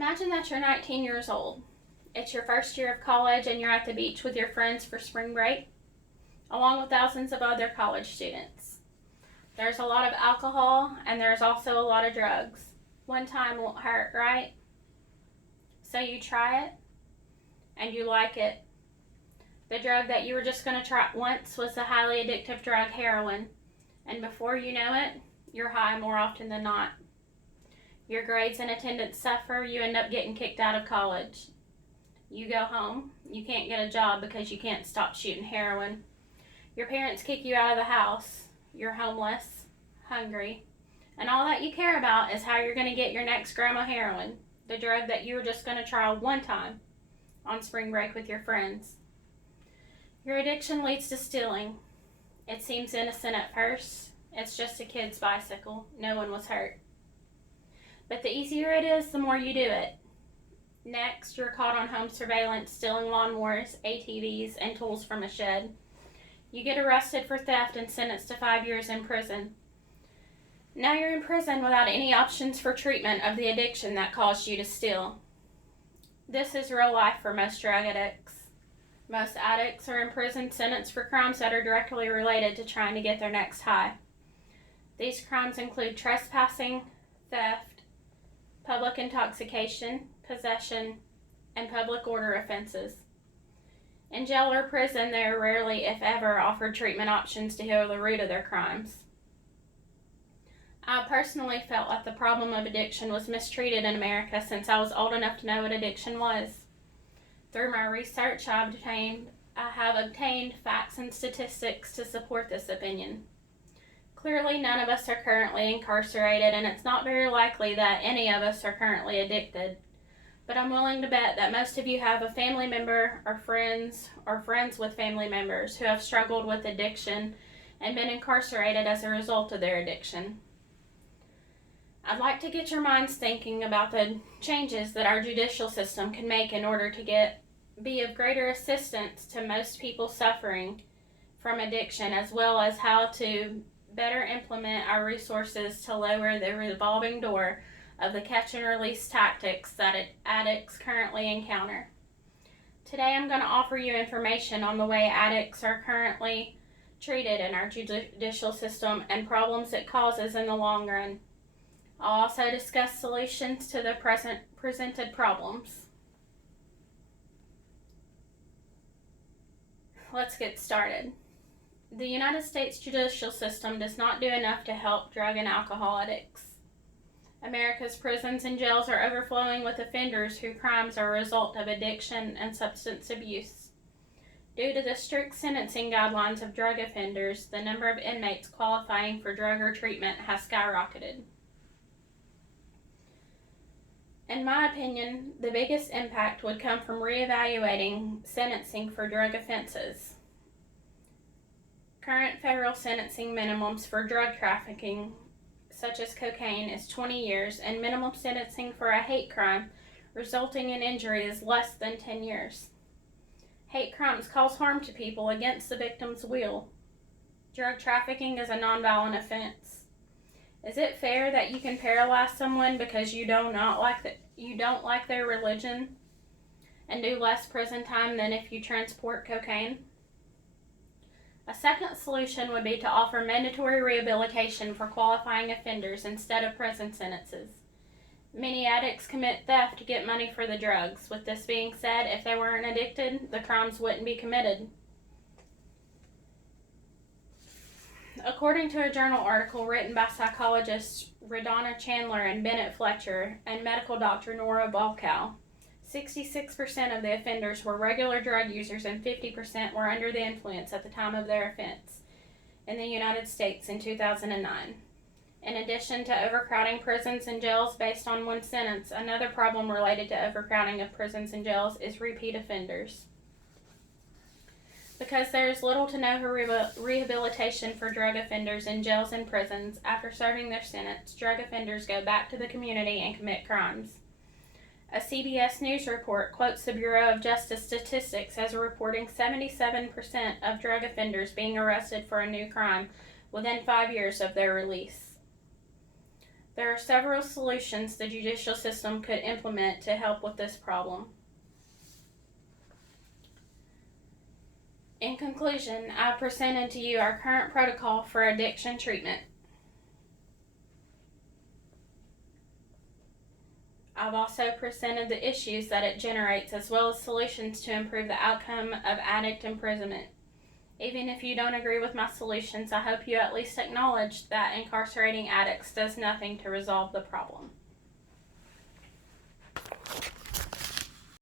Imagine that you're 19 years old. It's your first year of college and you're at the beach with your friends for spring break, along with thousands of other college students. There's a lot of alcohol and there's also a lot of drugs. One time won't hurt, right? So you try it and you like it. The drug that you were just going to try once was the highly addictive drug heroin, and before you know it, you're high more often than not. Your grades and attendance suffer, you end up getting kicked out of college. You go home, you can't get a job because you can't stop shooting heroin. Your parents kick you out of the house, you're homeless, hungry, and all that you care about is how you're going to get your next gram of heroin, the drug that you were just going to try one time on spring break with your friends. Your addiction leads to stealing. It seems innocent at first. It's just a kid's bicycle. No one was hurt. But the easier it is, the more you do it. Next, you're caught on home surveillance stealing lawnmowers, ATVs, and tools from a shed. You get arrested for theft and sentenced to 5 years in prison. Now you're in prison without any options for treatment of the addiction that caused you to steal. This is real life for most drug addicts. Most addicts are in prison sentenced for crimes that are directly related to trying to get their next high. These crimes include trespassing, theft, public intoxication, possession, and public order offenses. In jail or prison, they are rarely, if ever, offered treatment options to heal the root of their crimes. I personally felt like the problem of addiction was mistreated in America since I was old enough to know what addiction was. Through my research, I have obtained facts and statistics to support this opinion. Clearly, none of us are currently incarcerated, and it's not very likely that any of us are currently addicted. But I'm willing to bet that most of you have a family member or friends with family members who have struggled with addiction and been incarcerated as a result of their addiction. I'd like to get your minds thinking about the changes that our judicial system can make in order to be of greater assistance to most people suffering from addiction, as well as how to better implement our resources to lower the revolving door of the catch and release tactics that addicts currently encounter. Today I'm going to offer you information on the way addicts are currently treated in our judicial system and problems it causes in the long run. I'll also discuss solutions to the presented problems. Let's get started. The United States judicial system does not do enough to help drug and alcohol addicts. America's prisons and jails are overflowing with offenders whose crimes are a result of addiction and substance abuse. Due to the strict sentencing guidelines of drug offenders, the number of inmates qualifying for drug or treatment has skyrocketed. In my opinion, the biggest impact would come from reevaluating sentencing for drug offenses. Current federal sentencing minimums for drug trafficking, such as cocaine, is 20 years, and minimum sentencing for a hate crime resulting in injury is less than 10 years. Hate crimes cause harm to people against the victim's will. Drug trafficking is a nonviolent offense. Is it fair that you can paralyze someone because you don't like their religion and do less prison time than if you transport cocaine? A second solution would be to offer mandatory rehabilitation for qualifying offenders instead of prison sentences. Many addicts commit theft to get money for the drugs. With this being said, if they weren't addicted, the crimes wouldn't be committed. According to a journal article written by psychologists Redonna Chandler and Bennett Fletcher and medical doctor Nora Balkow, 66% of the offenders were regular drug users and 50% were under the influence at the time of their offense in the United States in 2009. In addition to overcrowding prisons and jails based on one sentence, another problem related to overcrowding of prisons and jails is repeat offenders. Because there is little to no rehabilitation for drug offenders in jails and prisons, after serving their sentence, drug offenders go back to the community and commit crimes. A CBS News report quotes the Bureau of Justice Statistics as reporting 77% of drug offenders being arrested for a new crime within 5 years of their release. There are several solutions the judicial system could implement to help with this problem. In conclusion, I presented to you our current protocol for addiction treatment. I've also presented the issues that it generates as well as solutions to improve the outcome of addict imprisonment. Even if you don't agree with my solutions, I hope you at least acknowledge that incarcerating addicts does nothing to resolve the problem.